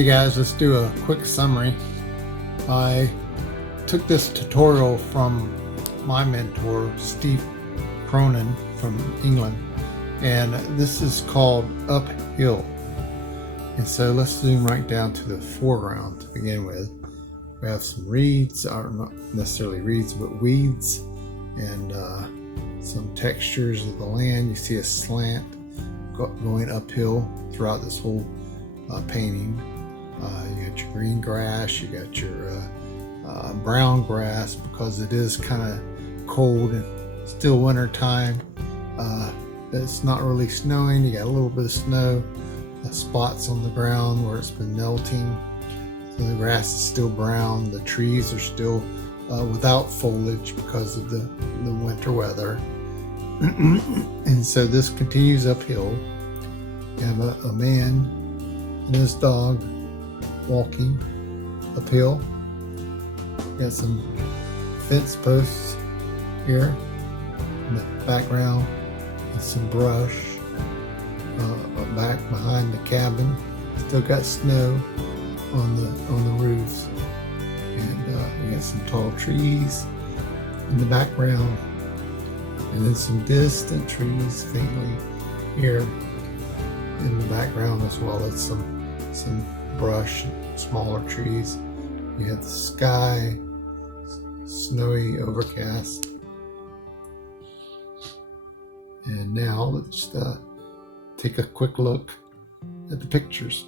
Hey guys, let's do a quick summary. I took this tutorial from my mentor, Steve Cronin from England, and this is called Uphill. And so let's zoom right down to the foreground to begin with. We have some reeds, or not necessarily reeds, but weeds, and some textures of the land. You see a slant going uphill throughout this whole painting. You got your green grass, you got your brown grass, because it is kind of cold and still winter time. It's not really snowing. You got a little bit of snow, spots on the ground where it's been melting. So the grass is still brown. The trees are still without foliage because of the winter weather. And so this continues uphill. You have a man and his dog walking uphill. Got some fence posts here in the background and some brush back behind the cabin. Still got snow on the roofs, and you got some tall trees in the background, and then some distant trees faintly here in the background, as well as some brush, smaller trees. You have the sky, snowy, overcast. And now let's take a quick look at the pictures.